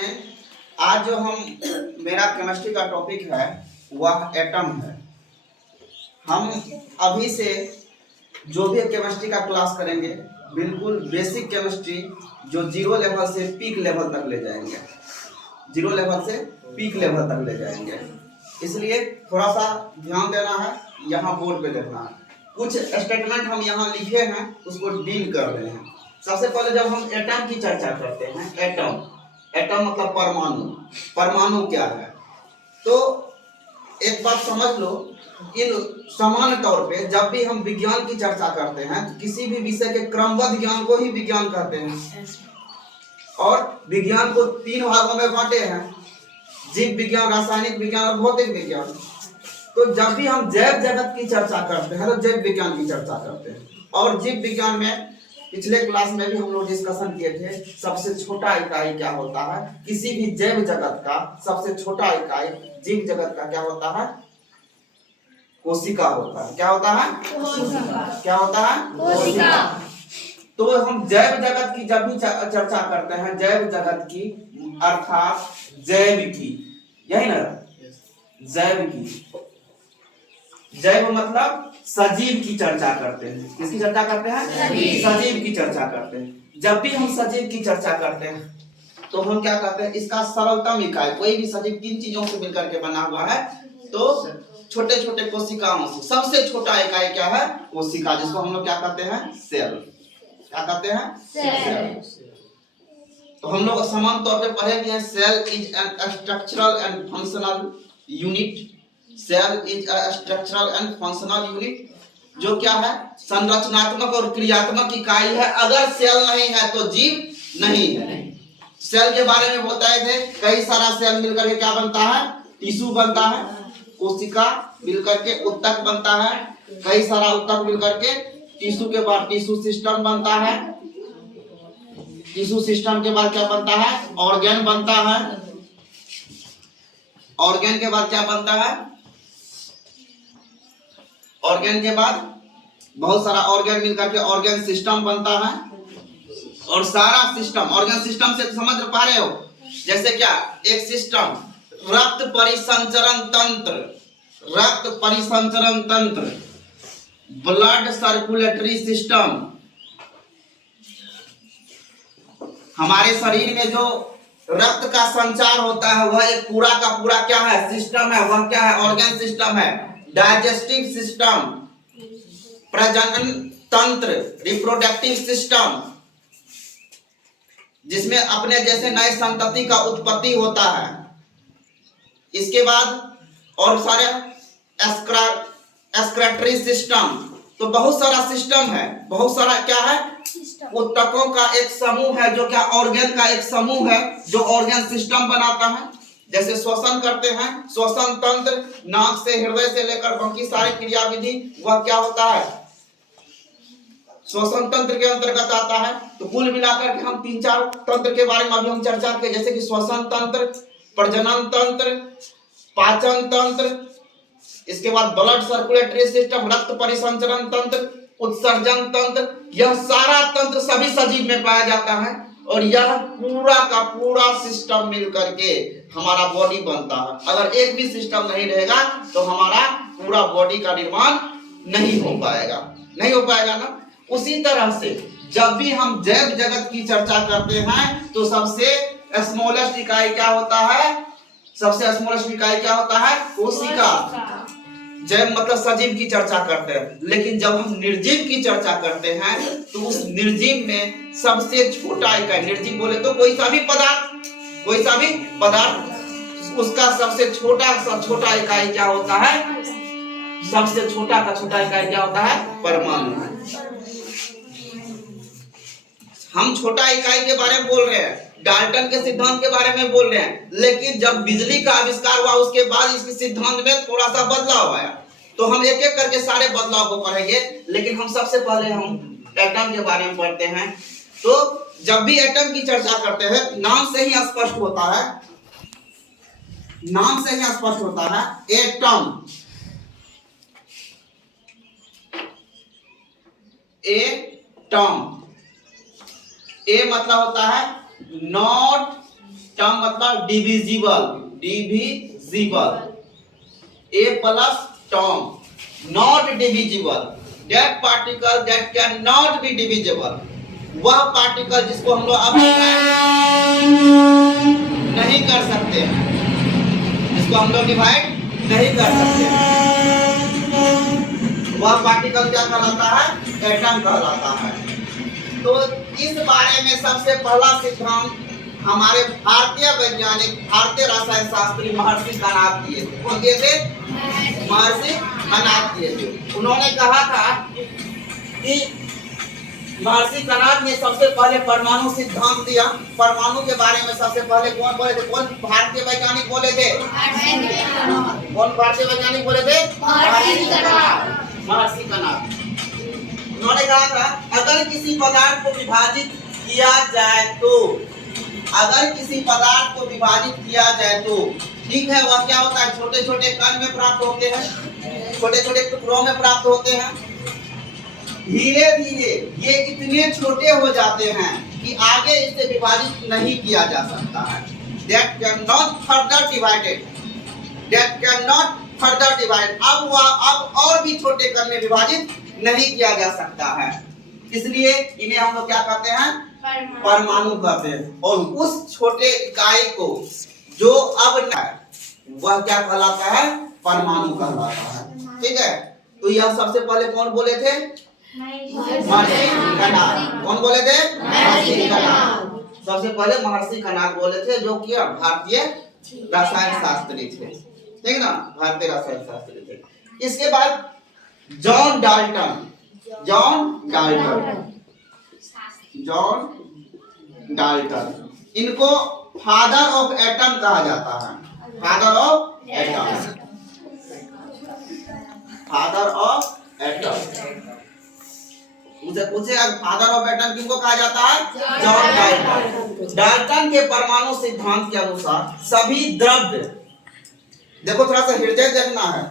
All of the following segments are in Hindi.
आज जो मेरा केमिस्ट्री का टॉपिक है वह एटम है। हम अभी से जो भी केमिस्ट्री का क्लास करेंगे बिल्कुल बेसिक केमिस्ट्री जो जीरो लेवल से पीक लेवल तक ले जाएंगे, जीरो लेवल से पीक लेवल तक ले जाएंगे। इसलिए थोड़ा सा ध्यान देना है, यहाँ बोर्ड पे देखना है। कुछ स्टेटमेंट हम यहाँ लिखे हैं उसको डील कर रहे हैं। सबसे पहले जब हम एटम की चर्चा करते हैं, एटम मतलब परमाणु। परमाणु क्या है तो एक बात समझ लो, इन सामान्य तौर पे जब भी हम विज्ञान की चर्चा करते हैं किसी भी विषय के क्रमबद्ध ज्ञान को ही विज्ञान कहते हैं। और विज्ञान को तीन भागों में बांटे हैं, जीव विज्ञान, रासायनिक विज्ञान और भौतिक विज्ञान। तो जब भी हम जैव जगत की चर्चा करते हैं तो जैव विज्ञान की चर्चा करते हैं। और जीव विज्ञान में पिछले क्लास में भी हम लोग डिस्कशन किए थे, सबसे छोटा इकाई क्या होता है। किसी भी जैव जगत का सबसे छोटा इकाई जीव जगत का क्या होता है, कोशिका होता है। क्या होता है, क्या होता है, कोशिका। तो हम जैव जगत की जब भी चर्चा करते हैं, जैव जगत की अर्थात जैव की, यही ना, जैव की, जैव मतलब सजीव की चर्चा करते हैं। किसकी चर्चा करते हैं, सजीव की चर्चा करते हैं। जब भी हम सजीव की चर्चा करते हैं तो हम क्या कहते हैं, इसका सरलतम इकाई, कोई भी सजीव किन चीजों से मिलकर के बना हुआ है तो छोटे छोटे कोशिकाओं से। सबसे छोटा इकाई क्या है, कोशिका, जिसको हम लोग क्या कहते हैं, सेल। क्या कहते हैं, सेल। तो हम लोग समान तौर पे पढ़े कि cell is an structural and functional unit. Cell is a structural and functional unit, जो क्या है, संरचनात्मक और क्रियात्मक इकाई है। अगर सेल नहीं है तो जीव नहीं है। सेल के बारे में बताए थे, कई सारा सेल मिलकर के क्या बनता है, टिश्यू बनता है। कोशिका मिलकर के उत्तक बनता है, कई सारा उत्तक मिलकर के टिश्यू के बाद टिश्यू सिस्टम बनता है। टिश्यू सिस्टम के बाद क्या बनता है, ऑर्गेन बनता है। ऑर्गेन के बाद क्या बनता है, ऑर्गेन के बाद बहुत सारा ऑर्गेन मिलकर के ऑर्गेन सिस्टम बनता है। और सारा सिस्टम, ऑर्गेन सिस्टम से समझ पा रहे हो, जैसे क्या, एक सिस्टम रक्त परिसंचरण तंत्र, रक्त परिसंचरण तंत्र, ब्लड सर्कुलेटरी सिस्टम। हमारे शरीर में जो रक्त का संचार होता है वह एक पूरा का पूरा क्या है, सिस्टम है। वह क्या है, ऑर्गेन सिस्टम है। डाइजेस्टिव सिस्टम, प्रजनन तंत्र, रिप्रोडक्टिव सिस्टम, जिसमें अपने जैसे नए संतति का उत्पत्ति होता है। इसके बाद और सारे एक्सक्रीटरी सिस्टम। तो बहुत सारा सिस्टम है, बहुत सारा क्या है, उत्तकों का एक समूह है, जो क्या, ऑर्गेन का एक समूह है जो ऑर्गेन सिस्टम बनाता है। जैसे श्वसन करते हैं, श्वसन तंत्र, नाक से हृदय से लेकर बाकी सारी क्रिया विधि वह क्या होता है, श्वसन तंत्र के अंतर्गत आता है। तो कुल मिलाकर के हम तीन चार तंत्र के बारे में अभी हम चर्चा किए, जैसे कि श्वसन तंत्र, प्रजनन तंत्र, पाचन तंत्र, इसके बाद ब्लड सर्कुलेटरी सिस्टम, रक्त परिसंचरण तंत्र, उत्सर्जन तंत्र। यह सारा तंत्र सभी सजीव में पाया जाता है। और यह पूरा का पूरा सिस्टम मिलकर के हमारा बॉडी बनता है। अगर एक भी सिस्टम नहीं रहेगा तो हमारा पूरा बॉडी का निर्माण नहीं हो पाएगा, नहीं हो पाएगा ना। उसी तरह से जब भी हम जैव जगत की चर्चा करते हैं तो सबसे स्मॉलेस्ट इकाई क्या होता है, सबसे स्मॉलेस्ट इकाई क्या होता है, कोशिका। जैव मतलब सजीव की चर्चा करते हैं। लेकिन जब हम निर्जीव की चर्चा करते हैं तो उस निर्जीव में सबसे छोटा इकाई, निर्जीव बोले तो कोई सा भी पदार्थ, कोई सा भी पदार्थ, उसका सबसे छोटा इकाई क्या होता है, सबसे छोटा का छोटा इकाई क्या होता है, परमाणु। हम छोटा इकाई के बारे में बोल रहे हैं, डाल्टन के सिद्धांत के बारे में बोल रहे हैं। लेकिन जब बिजली का आविष्कार हुआ उसके बाद इसके सिद्धांत में थोड़ा सा बदलाव आया। तो हम एक एक करके सारे बदलाव को पढ़ेंगे, लेकिन हम सबसे पहले हम एटम के बारे में पढ़ते हैं। तो जब भी एटम की चर्चा करते हैं, नाम से ही स्पष्ट होता है, नाम से ही स्पष्ट होता है, एटम, एटम। ए मतलब होता है नॉट टर्म मतलब divisible, divisible. A plus term not divisible, that particle that cannot be divisible, वह पार्टिकल जिसको हम लोग अब नहीं कर सकते हैं, जिसको हम लोग डिवाइड नहीं कर सकते हैं, वह पार्टिकल क्या कहलाता है? एटम कहलाता है। तो इस बारे में सबसे पहला सिद्धांत हमारे भारतीय वैज्ञानिक, भारतीय रसायन शास्त्री महर्षि कणाद दिए थे। कौन दिए थे? महर्षि कणाद दिए थे। उन्होंने कहा था कि महर्षि कणाद ने सबसे पहले परमाणु सिद्धांत दिया। परमाणु के बारे में सबसे पहले कौन बोले थे? कौन भारतीय वैज्ञानिक बोले थे? कौन भारतीय वैज्ञानिक बोले थे? महर्षि कणाद। उन्होंने कहा था अगर किसी पदार्थ को विभाजित किया जाए तो, अगर किसी पदार्थ को विभाजित किया जाए तो ठीक है, वह क्या होता है? छोटे छोटे कण में प्राप्त होते हैं, छोटे छोटे टुकड़ों में प्राप्त होते हैं। धीरे धीरे ये इतने छोटे हो जाते हैं कि आगे इसे विभाजित नहीं किया जा सकता है। That cannot further divided, that cannot further divide। अब और भी छोटे कण में विभाजित नहीं किया जा सकता है, इसलिए इन्हें हम लोग क्या कहते हैं? परमाणु कहते हैं। और उस छोटे इकाई को जो अब वह क्या कहलाता है? परमाणु कहलाता है। ठीक है, तो यह सबसे पहले कौन बोले थे? महर्षि कणाद। कौन बोले थे? महर्षि कणाद। सबसे पहले महर्षि कणाद बोले थे, जो कि भारतीय रसायन शास्त्री थे। ठीक ना, भारतीय रसायन शास्त्री थे। इसके बाद जॉन डाल्टन, जॉन डाल्टन, इनको फादर ऑफ एटम कहा जाता है। Father of atom, father of atom. मुझे पूछे फादर ऑफ एटम किनको कहा जाता है? John Dalton. डाल्टन के परमाणु सिद्धांत के अनुसार सभी द्रव्य, देखो थोड़ा सा हृदय देखना है,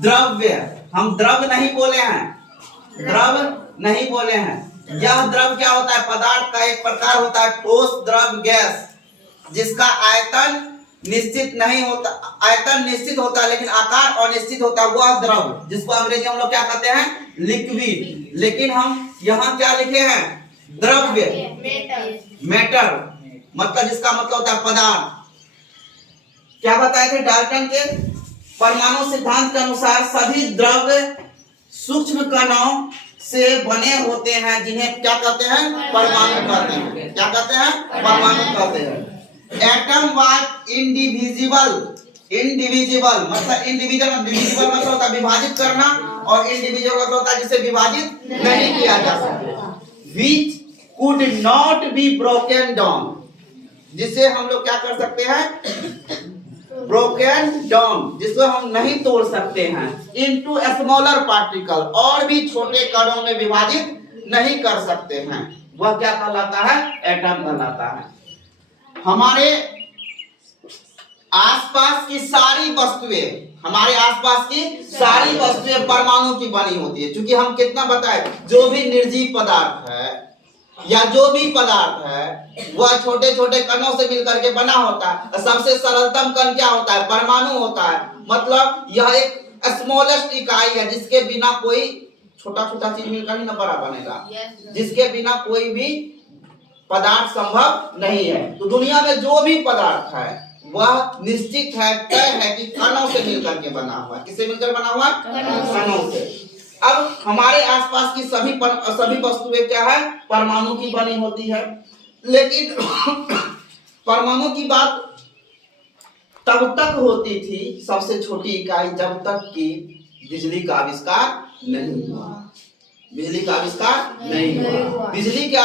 द्रव्य, हम द्रव्य नहीं बोले हैं, द्रव नहीं बोले हैं। यह द्रव क्या होता है? पदार्थ का एक प्रकार होता है ठोस, द्रव, गैस, जिसका आयतन निश्चित नहीं होता, आयतन निश्चित होता है लेकिन आकार अनिश्चित होता है, वह द्रव, जिसको अंग्रेजी हम लोग क्या कहते हैं? लिक्विड। लेकिन हम यहाँ क्या लिखे हैं? द्रव्य, मैटर, मतलब जिसका मतलब होता है पदार्थ। क्या बताए थे? डाल्टन के परमाणु सिद्धांत के अनुसार सभी द्रव्य सूक्ष्म कणों से बने होते हैं, जिन्हें क्या कहते हैं? परमाणु कहते हैं। क्या कहते हैं? परमाणु कहते हैं। एटम वाज इंडिविजिबल, इंडिविजिबल मतलब इंडिविजुअल, डिविजिबल मतलब होता है विभाजित करना, और इंडिविजुअल मतलब होता है जिसे विभाजित नहीं किया जा सकता। Which could not be broken down, जिसे हम लोग क्या कर सकते हैं? ब्रोकन डाउन, जिसको हम नहीं तोड़ सकते हैं, इनटू स्मॉलर पार्टिकल, और भी छोटे कणों में विभाजित नहीं कर सकते हैं, वह क्या कहलाता है? एटम कहलाता है। हमारे आसपास की सारी वस्तुएं, हमारे आसपास की सारी वस्तुएं परमाणु की बनी होती है। क्योंकि हम कितना बताए, जो भी निर्जीव पदार्थ है या जो भी पदार्थ है वह छोटे छोटे कणों से मिलकर के बना होता है। सबसे सरलतम कण क्या होता है? परमाणु होता है। मतलब यह एक स्मॉलेस्ट इकाई है जिसके बिना कोई छोटा छोटा चीज मिलकर ही ना बड़ा बनेगा, जिसके बिना कोई भी पदार्थ संभव नहीं है। तो दुनिया में जो भी पदार्थ है वह निश्चित है, तय है कि कणों से मिलकर के बना हुआ है। किससे मिलकर बना हुआ? कणों से। अब हमारे आसपास की सभी वस्तुएं क्या है? परमाणु की बनी होती है। लेकिन परमाणु की बात तब तक होती थी, सबसे छोटी इकाई, जब तक कि बिजली का आविष्कार नहीं हुआ। बिजली का आविष्कार नहीं हुआ। बिजली के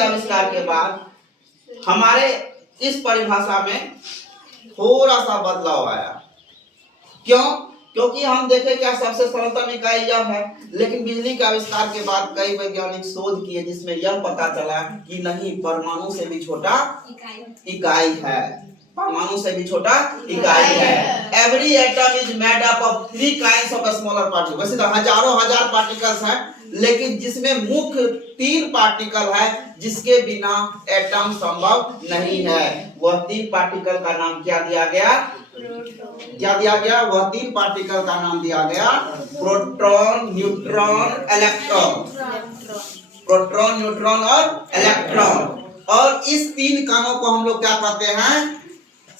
आविष्कार के बाद हमारे इस परिभाषा में थोड़ा सा बदलाव आया। क्यों? क्योंकि हम देखें क्या सबसे सरलतम इकाई यह है, लेकिन बिजली के आविष्कार के बाद कई वैज्ञानिक शोध किए जिसमें यह पता चला कि नहीं, परमाणु से भी छोटा इकाई है, परमाणु से भी छोटा इकाई है। Every atom is made up of 3 kinds of smaller particles. वैसे तो हजारों हजार पार्टिकल्स हैं, लेकिन जिसमें मुख्य 3 पार्टिकल है जिसके बिना एटम संभव नहीं है। वह 3 पार्टिकल का नाम क्या दिया गया? क्या दिया गया? वह 3 पार्टिकल का नाम दिया गया proton, neutron, electron. Proton, neutron और इलेक्ट्रॉन। और इस 3 कणों को हम लोग क्या कहते हैं?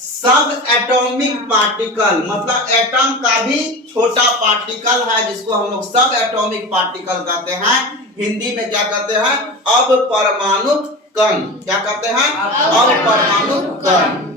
सब एटॉमिक पार्टिकल। मतलब एटम का भी छोटा पार्टिकल है जिसको हम लोग सब एटॉमिक पार्टिकल कहते हैं। हिंदी में क्या कहते हैं? अब परमाणु कण। क्या कहते हैं? अब परमाणु कण।